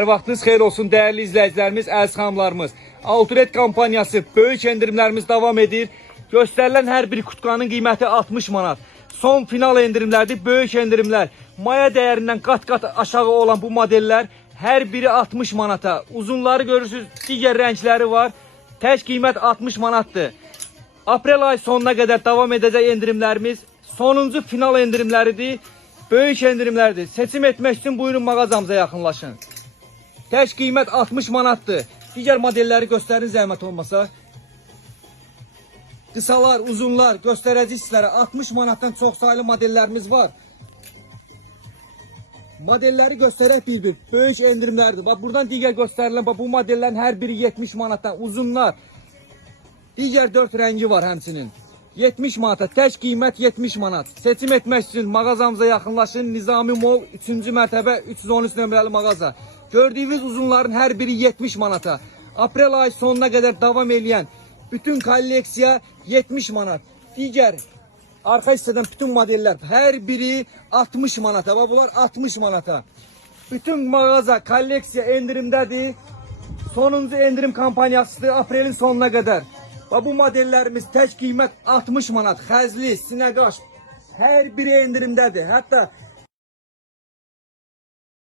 Hər vaxtınız xeyir olsun değerli izləyicilərimiz, əziz xanımlarımız. Outlet kampaniyası böyük endirimlərimiz davam edir. Göstərilən hər bir kutkanın qiyməti 60 manat. Son final endirimlərdir, böyük endirimlər. Maya dəyərindən qat-qat aşağı olan bu modeller hər biri 60 manata. Uzunları görürsünüz, digər rəngləri var. Tək qiymət 60 manatdır. Aprel ayı sonuna qədər davam edəcək endirimlərimiz sonuncu final endirimləridir. Böyük endirimlərdir. Seçim etmək üçün buyurun mağazamıza yaxınlaşın. Tək qiymət 60 manatdır. Digər modelləri göstərin zəhmət olmasa. Qısalar, uzunlar göstərəcək sizlərə 60 manatdan çox saylı modellərimiz var. Modelləri göstərək bir-bir. Böyük endirimlərdir. Bax buradan digər göstərilən bu modellərin hər biri 70 manatdan. Uzunlar. Digər 4 rəngi var həmçinin. 70 manata. Tək qiymət 70 manat. Seçim etmək üçün mağazamıza yaxınlaşın. Nizami Mall 3-cü mərtəbə 313 nömrəli mağaza. Gördüyünüz uzunların hər biri 70 manata. Aprel ayı sonuna qədər davam edən bütün kolleksiya 70 manat. Digər arxa hissədən bütün modeller hər biri 60 manata. Və bunlar 60 manata. Bütün mağaza kolleksiya endirimdədir. Sonuncu endirim kampaniyasıdır aprelin sonuna qədər. Və bu modellərimiz tək qiymət 60 manat. Xəzli, sinəqaş hər biri endirimdədir. Hətta